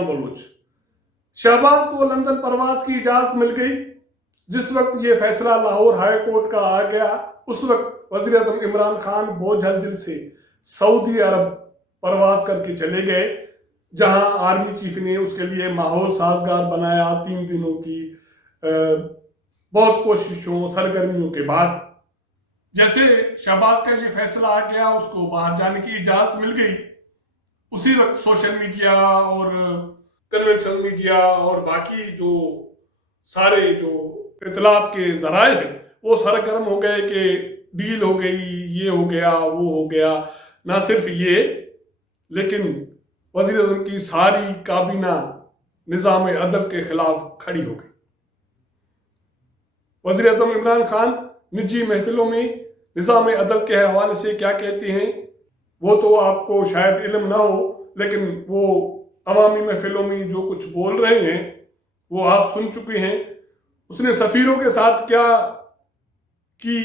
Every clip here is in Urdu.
گال بلوچ۔ شہباز کو لندن پرواز کی اجازت مل گئی۔ جس وقت یہ فیصلہ لاہور ہائی کورٹ کا آ گیا اس وقت وزیر اعظم عمران خان بوجھل دل سے سعودی عرب پرواز کر کے چلے گئے، جہاں آرمی چیف نے اس کے لیے ماحول سازگار بنایا 3 دنوں کی بہت کوششوں سرگرمیوں کے بعد۔ جیسے شہباز کا یہ فیصلہ آ گیا، اس کو باہر جانے کی اجازت مل گئی، اسی وقت سوشل میڈیا اور کنونشنل میڈیا اور باقی جو سارے جو اطلاعات کے ذرائع ہیں وہ سرگرم ہو گئے کہ ڈیل ہو گئی، یہ ہو گیا، وہ ہو گیا۔ نہ صرف یہ، لیکن وزیر اعظم کی ساری کابینہ نظام عدل کے خلاف کھڑی ہو گئی۔ وزیر اعظم عمران خان نجی محفلوں میں نظام عدل کے حوالے سے کیا کہتے ہیں وہ تو آپ کو شاید علم نہ ہو، لیکن وہ عوامی محفلوں میں جو کچھ بول رہے ہیں وہ آپ سن چکے ہیں۔ اس نے سفیروں کے ساتھ کیا کی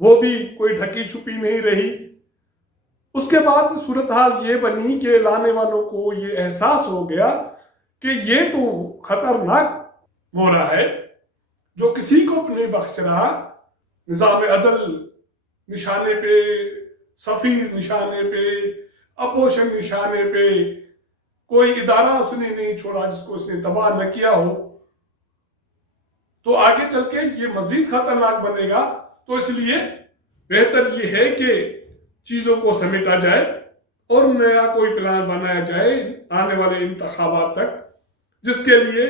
وہ بھی کوئی ڈھکی چھپی نہیں رہی۔ اس کے بعد صورتحال یہ بنی کہ لانے والوں کو یہ احساس ہو گیا کہ یہ تو خطرناک ہو رہا ہے، جو کسی کو نہیں بخش رہا۔ نظام عدل نشانے پہ، سفیر نشانے پہ، اپوزیشن نشانے پہ، کوئی ادارہ اس نے نہیں چھوڑا جس کو اس نے تباہ نہ کیا ہو۔ تو آگے چل کے یہ مزید خطرناک بنے گا، تو اس لیے بہتر یہ ہے کہ چیزوں کو سمیٹا جائے اور نیا کوئی پلان بنایا جائے آنے والے انتخابات تک، جس کے لیے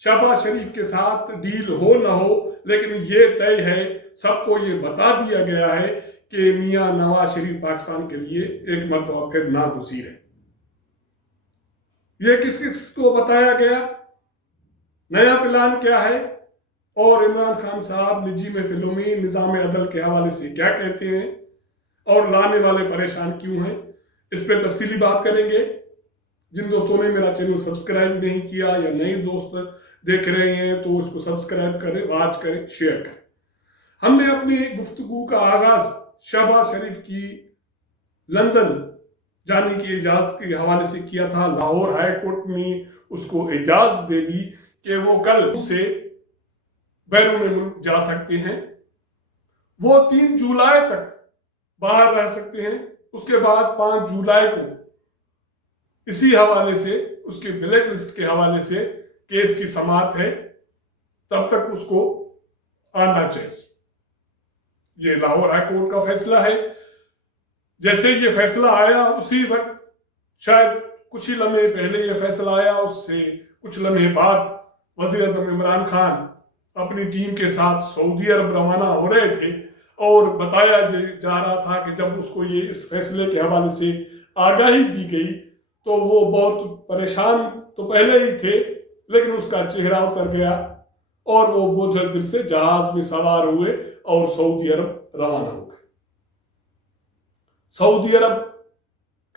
شہباز شریف کے ساتھ ڈیل ہو نہ ہو، لیکن یہ طے ہے، سب کو یہ بتا دیا گیا ہے کہ میاں نواز شریف پاکستان کے لیے ایک مرتبہ پھر ناگزیر ہے۔ یہ کس کس کو بتایا گیا، نیا پلان کیا ہے، اور عمران خان صاحب نجی محفلوں میں نظام عدل کے حوالے سے کیا کہتے ہیں، اور لانے والے پریشان کیوں ہیں، اس پہ تفصیلی بات کریں گے۔ جن دوستوں نے میرا چینل سبسکرائب نہیں کیا یا نئے دوست دیکھ رہے ہیں تو اس کو سبسکرائب کریں، واچ کریں، شیئر کریں۔ ہم نے اپنی گفتگو کا آغاز شہباز شریف کی لندن جانے کی اجازت کے حوالے سے کیا تھا۔ لاہور ہائی کورٹ نے اس کو اجازت دے دی کہ وہ کل سے بیرون ملک جا سکتے ہیں۔ وہ 3 جولائی تک باہر رہ سکتے ہیں۔ اس کے بعد 5 جولائی کو اسی حوالے سے، اس کے بلیک لسٹ کے حوالے سے کیس کی سماعت ہے، تب تک اس کو آنا چاہیے۔ یہ لاہور ہائی کورٹ کا فیصلہ ہے۔ جیسے یہ فیصلہ آیا اسی وقت، شاید کچھ ہی لمحے پہلے یہ فیصلہ آیا، اس سے کچھ لمحے بعد وزیر اعظم عمران خان اپنی ٹیم کے ساتھ سعودی عرب روانہ ہو رہے تھے، اور بتایا جا رہا تھا کہ جب اس کو یہ اس فیصلے کے حوالے سے آگاہی دی گئی تو وہ بہت پریشان تو پہلے ہی تھے، لیکن اس کا چہرہ اتر گیا اور وہ بوجھل دل سے جہاز میں سوار ہوئے اور سعودی عرب روانہ ہو گئے۔ سعودی عرب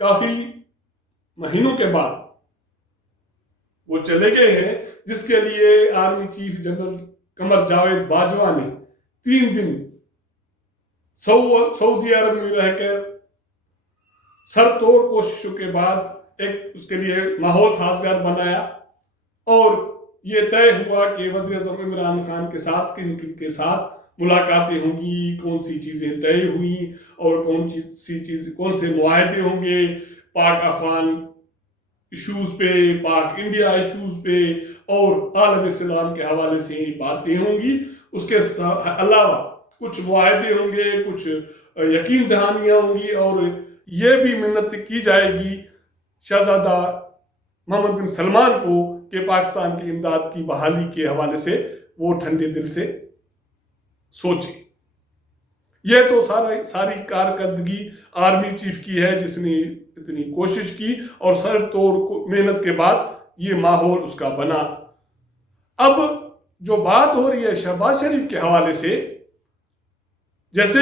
کافی مہینوں کے بعد وہ چلے گئے ہیں، جس کے لیے army chief general Qamar Javed Bajwa نے 3 دن سعودی عرب میں رہ کر سر توڑ کوششوں کے بعد ایک اس کے لیے ماحول سازگار بنایا، اور یہ طے ہوا کہ وزیر اعظم عمران خان کے ساتھ کن کن کے ساتھ ملاقاتیں ہوں گی، کون سی چیزیں طے ہوئیں اور کون سے معاہدے ہوں گے، پاک افغان ایشوز پہ، پاک انڈیا ایشوز پہ اور عالم اسلام کے حوالے سے باتیں ہوں گی۔ اس کے علاوہ کچھ معاہدے ہوں گے، کچھ یقین دہانیاں ہوں گی، اور یہ بھی منت کی جائے گی شہزادہ محمد بن سلمان کو کہ پاکستان کی امداد کی بحالی کے حوالے سے وہ ٹھنڈے دل سے سوچیں۔ یہ تو ساری کارکردگی آرمی چیف کی ہے، جس نے اتنی کوشش کی اور سر توڑ محنت کے بعد یہ ماحول اس کا بنا۔ اب جو بات ہو رہی ہے شہباز شریف کے حوالے سے، جیسے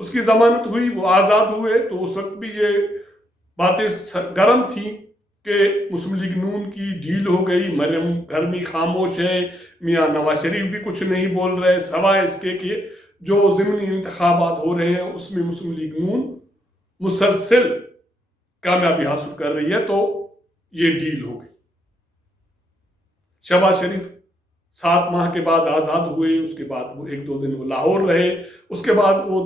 اس کی ضمانت ہوئی، وہ آزاد ہوئے، تو اس وقت بھی یہ باتیں گرم تھیں کہ مسلم لیگ نون کی ڈیل ہو گئی، مریم گھر میں خاموش ہے، میاں نواز شریف بھی کچھ نہیں بول رہے، سوائے اس کے کہ جو ضمنی انتخابات ہو رہے ہیں اس میں مسلم لیگ نون مسلسل کامیابی حاصل کر رہی ہے۔ تو یہ ڈیل ہو گئی۔ شہباز شریف 7 ماہ کے بعد آزاد ہوئے، اس کے بعد وہ 1-2 دن وہ لاہور رہے، اس کے بعد وہ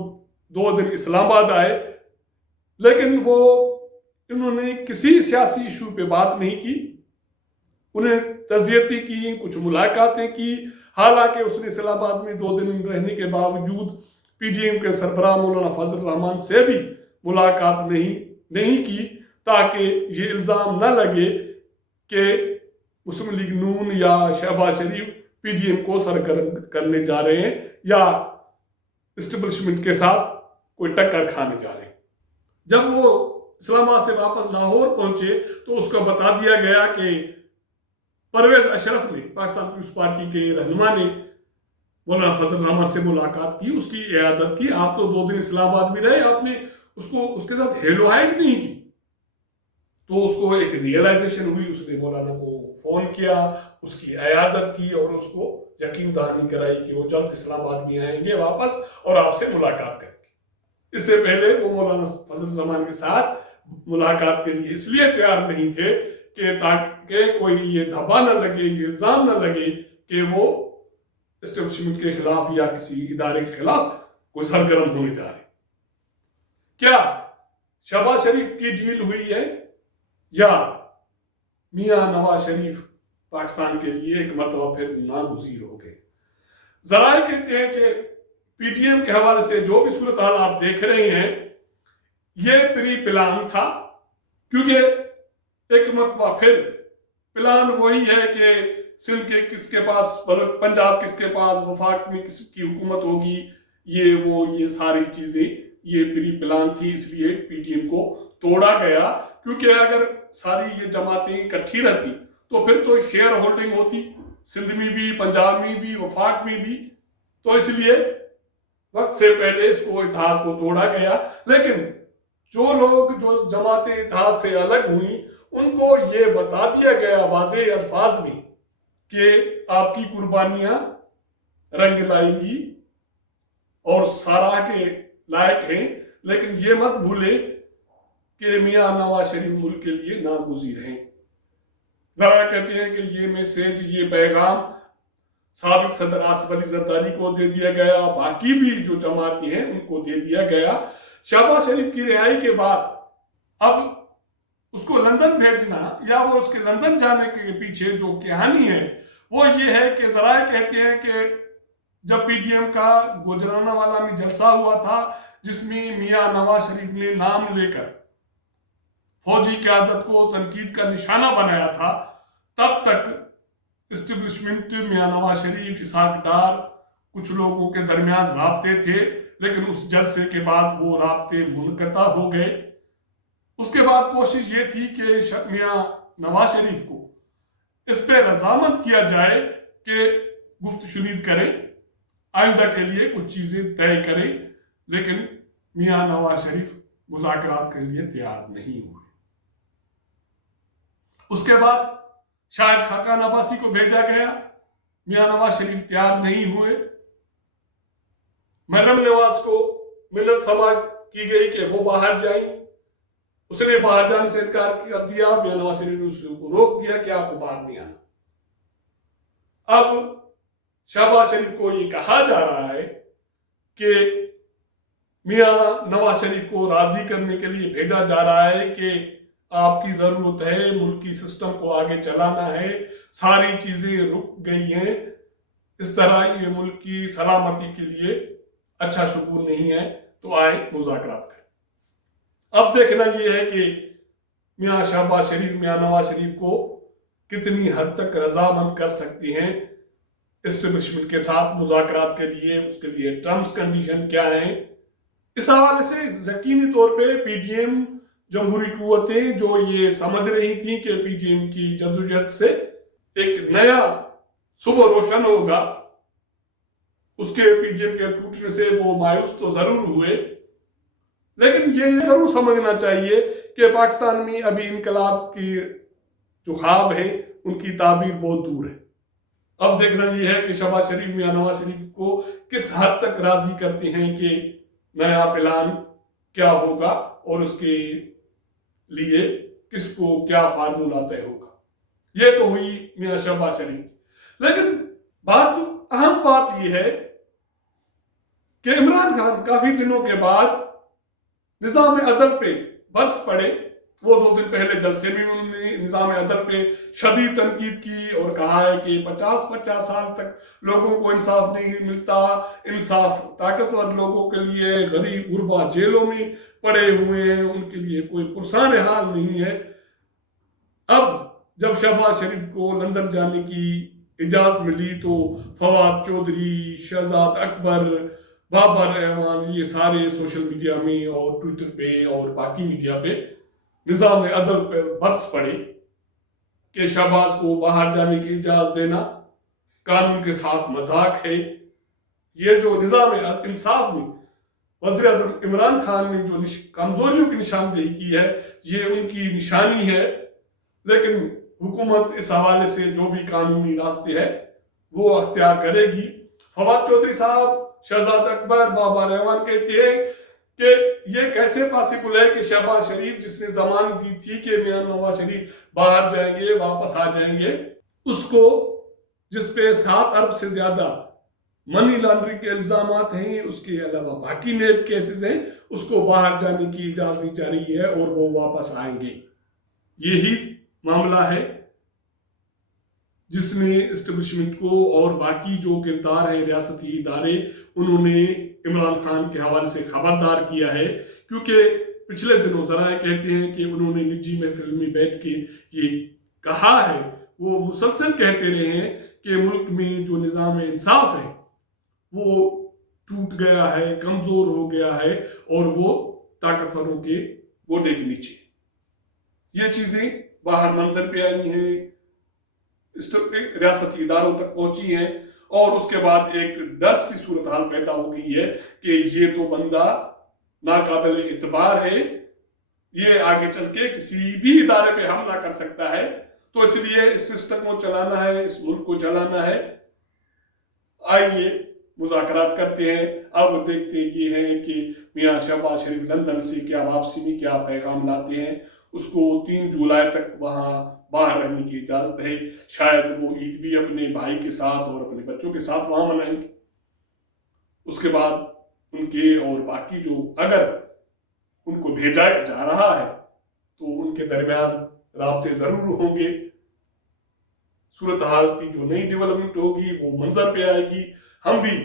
2 دن اسلام آباد آئے، لیکن انہوں نے کسی سیاسی ایشو پہ بات نہیں کی، انہیں تعزیتیں کی، کچھ ملاقاتیں کی، حالانکہ اس نے اسلام آباد میں 2 دن رہنے کے باوجود پی ڈی ایم کے سربراہ مولانا فضل الرحمان سے بھی ملاقات نہیں کی، تاکہ یہ الزام نہ لگے کہ مسلم لیگ نون یا شہباز شریف پی ڈی ایم کو سرگرم کرنے جا رہے ہیں یا اسٹیبلشمنٹ کے ساتھ کوئی ٹکر کھانے جا رہے ہیں۔ جب وہ اسلام آباد سے واپس لاہور پہنچے تو اس کو بتا دیا گیا کہ پرویز اشرف نے، پاکستان پیپلز پارٹی کے رہنما نے مولانا فضل الرحمان سے ملاقات کی، اس کی عیادت کی۔ آپ تو 2 دن اسلام آباد میں رہے، آپ نے اس کے ساتھ ہیلو ہائی نہیں کی۔ تو اس کو ایک ریئلائزیشن ہوئی، اس نے مولانا کو فون کیا، اس کی عیادت کی اور اس کو یقین دہانی کرائی کہ وہ جلد اسلام آباد میں آئیں گے واپس اور آپ سے ملاقات کریں گے۔ اس سے پہلے وہ مولانا فضل الرحمان کے ساتھ ملاقات کے لیے اس لیے تیار نہیں تھے کہ تاکہ کوئی یہ دھبا نہ لگے، یہ الزام نہ لگے کہ وہ اسٹیبلشمنٹ کے خلاف یا کسی ادارے کے خلاف کوئی سرگرم ہونے جا رہے۔ کیا شہباز شریف کی ڈیل ہوئی ہے یا میاں نواز شریف پاکستان کے لیے ایک مرتبہ پھر ناگزیر ہو گئے؟ ذرائع کہتے ہیں کہ پی ٹی ایم کے حوالے سے جو بھی صورتحال آپ دیکھ رہے ہیں یہ پری پلان تھا، کیونکہ ایک مرتبہ پھر پلان وہی ہے کہ سندھ کے کس کے پاس، پنجاب کس کے پاس، وفاق میں کس کی حکومت ہوگی، یہ ساری چیزیں یہ پری پلان تھی، اس لیے پی ٹی ایم کو توڑا گیا، کیونکہ اگر ساری یہ جماعتیں اکٹھی رہتی تو پھر تو شیئر ہولڈنگ ہوتی سندھ میں بھی، پنجاب میں بھی، وفاق میں بھی، تو اس لیے وقت سے پہلے اس کو اتحاد کو توڑا گیا۔ لیکن جو جماعتیں اتحاد سے الگ ہوئیں ان کو یہ بتا دیا گیا واضح الفاظ میں کہ آپ کی قربانیاں رنگ لائیں گی اور سارا کے لائق ہیں، لیکن یہ مت بھولیں کہ میاں نواز شریف ملک کے لیے ناگزیر ہیں۔ ذرا کہتے ہیں کہ یہ میسیج، یہ پیغام سابق صدر آصف علی زرداری کو دے دیا گیا، باقی بھی جو جماعتیں ہیں ان کو دے دیا گیا۔ شہباز شریف کی رہائی کے بعد اب اس کو لندن بھیجنا یا وہ اس کے لندن جانے کے پیچھے جو کہانی ہے وہ یہ ہے کہ ذرائع کہتے ہیں کہ جب پی ڈی ایم کا گوجرانہ والا میں جلسہ ہوا تھا جس میں میاں نواز شریف نے نام لے کر فوجی قیادت کو تنقید کا نشانہ بنایا تھا، تب تک اسٹیبلشمنٹ، میاں نواز شریف، اسحاق ڈار، کچھ لوگوں کے درمیان رابطے تھے، لیکن اس جلسے کے بعد وہ رابطے منقطع ہو گئے۔ اس کے بعد کوشش یہ تھی کہ میاں نواز شریف کو اس پہ رضامند کیا جائے کہ گفت شنید کریں، آئندہ کے لیے کچھ چیزیں طے کریں، لیکن میاں نواز شریف مذاکرات کے لیے تیار نہیں ہوئے۔ اس کے بعد شاہد خاقان عباسی کو بھیجا گیا، میاں نواز شریف تیار نہیں ہوئے۔ مریم نواز کو ملت سماج کی گئی کہ وہ باہر جائیں، اس نے باہر جانے سے انکار کر دیا، میاں نواز شریف نے اس کو روک دیا کہ آپ کو باہر نہیں آنا۔ اب شہباز شریف کو یہ کہا جا رہا ہے کہ میاں نواز شریف کو راضی کرنے کے لیے بھیجا جا رہا ہے کہ آپ کی ضرورت ہے، ملکی سسٹم کو آگے چلانا ہے، ساری چیزیں رک گئی ہیں، اس طرح یہ ملک کی سلامتی کے لیے اچھا شگون نہیں ہے، تو آئے مذاکرات کریں۔ اب دیکھنا یہ ہے کہ میاں شہباز شریف میاں نواز شریف کو کتنی حد تک رضامند کر سکتی ہیں اسٹیبلشمنٹ کے ساتھ مذاکرات کے لیے، اس کے لیے ٹرمز کنڈیشن کیا ہیں۔ اس حوالے سے یقینی طور پہ پی ڈی ایم جمہوری قوتیں جو یہ سمجھ رہی تھیں کہ پی ڈی ایم کی جدوجہد سے ایک نیا صبح روشن ہوگا، اس کے پی ڈی ایم کے ٹوٹنے سے وہ مایوس تو ضرور ہوئے، لیکن یہ ضرور سمجھنا چاہیے کہ پاکستان میں ابھی انقلاب کی جو خواب ہیں ان کی تعبیر بہت دور ہے۔ اب دیکھنا یہ ہے کہ شہباز شریف میاں نواز شریف کو کس حد تک راضی کرتے ہیں کہ نیا پلان کیا ہوگا اور اس کے لیے کس کو کیا فارمولا طے ہوگا. یہ تو ہوئی میاں شہباز شریف. لیکن اہم بات یہ ہے کہ عمران خان کافی دنوں کے بعد نظام عدل پہ برس پڑے. وہ 2 دن پہلے جلسے میں انہوں نے نظام عدل پہ شدید تنقید کی اور کہا ہے کہ 50 سال تک لوگوں کو انصاف نہیں ملتا. انصاف طاقتور لوگوں کے لیے، غریب غربا جیلوں میں پڑے ہوئے ہیں، ان کے لیے کوئی پرسان حال نہیں ہے. اب جب شہباز شریف کو لندن جانے کی اجازت ملی تو فواد چودھری، شہزاد اکبر، بابر اعوان، یہ سارے سوشل میڈیا میں اور ٹویٹر پہ اور باقی میڈیا پہ نظام عدل پہ برس پڑے کہ شہباز کو باہر جانے کی اجازت دینا قانون کے ساتھ مذاق ہے. یہ جو نظام انصاف میں وزیر اعظم عمران خان نے جو کمزوریوں کی نشاندہی کی ہے، یہ ان کی نشانی ہے. لیکن حکومت اس حوالے سے جو بھی قانونی راستے ہے وہ اختیار کرے گی. فواد چودھری صاحب، شہزاد اکبر، بابر اعوان کہتے ہیں کہ یہ کیسے پاسبل ہے کہ شہباز شریف جس نے ضمانت دی تھی کہ میاں نواز شریف باہر جائیں گے، واپس آ جائیں گے، اس کو جس پہ 7 ارب سے زیادہ منی لانڈرنگ کے الزامات ہیں، اس کے علاوہ باقی نیب کیسز ہیں، اس کو باہر جانے کی اجازت دی جا رہی ہے اور وہ واپس آئیں گے. یہی معاملہ ہے جس میں اسٹیبلشمنٹ کو اور باقی جو کردار ہے ریاستی ادارے، انہوں نے عمران خان کے حوالے سے خبردار کیا ہے. کیونکہ پچھلے دنوں ذرائع کہتے ہیں کہ انہوں نے نجی محفل میں بیٹھ کے یہ کہا ہے، وہ مسلسل کہتے رہے ہیں کہ ملک میں جو نظام انصاف ہے وہ ٹوٹ گیا ہے، کمزور ہو گیا ہے اور وہ طاقتوروں کے گوڈے کے نیچے. یہ چیزیں باہر منظر پہ آئی ہیں، ریاستی اداروں تک پہنچی ہیں اور اس کے بعد ایک ڈر سی صورتحال پیدا ہو گئی ہے کہ یہ تو بندہ ناقابل اعتبار ہے، یہ آگے چل کے کسی بھی ادارے پہ حملہ کر سکتا ہے. تو اس لیے اس سسٹم کو چلانا ہے، اس ملک کو چلانا ہے. آئیے مذاکرات کرتے ہیں. اب دیکھتے یہ ہیں کہ میاں شہباز شریف لندن سے کیا واپسی میں کیا پیغام لاتے ہیں. اس کو 3 جولائی تک وہاں باہر رہنے کی اجازت ہے. شاید وہ عید بھی اپنے بھائی کے ساتھ اور اپنے بچوں کے ساتھ وہاں منائیں گے. اس کے بعد ان کے اور باقی جو اگر ان کو بھیجا جا رہا ہے تو ان کے درمیان رابطے ضرور ہوں گے. صورتحال کی جو نئی ڈیولپمنٹ ہوگی وہ منظر پہ آئے گی. ہم بھی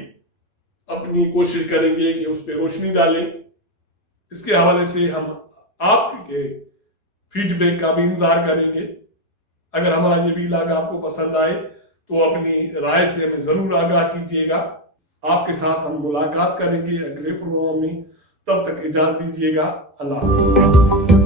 اپنی کوشش کریں گے کہ اس پہ روشنی ڈالیں. اس کے حوالے سے ہم آپ کے فیڈ بیک کا بھی انتظار کریں گے. اگر ہمارا یہ ویلاگ آپ کو پسند آئے تو اپنی رائے سے ہمیں ضرور آگاہ کیجیے گا. آپ کے ساتھ ہم ملاقات کریں گے اگلے پروگرام میں. تب تک اجازت دیجیے گا. اللہ حافظ.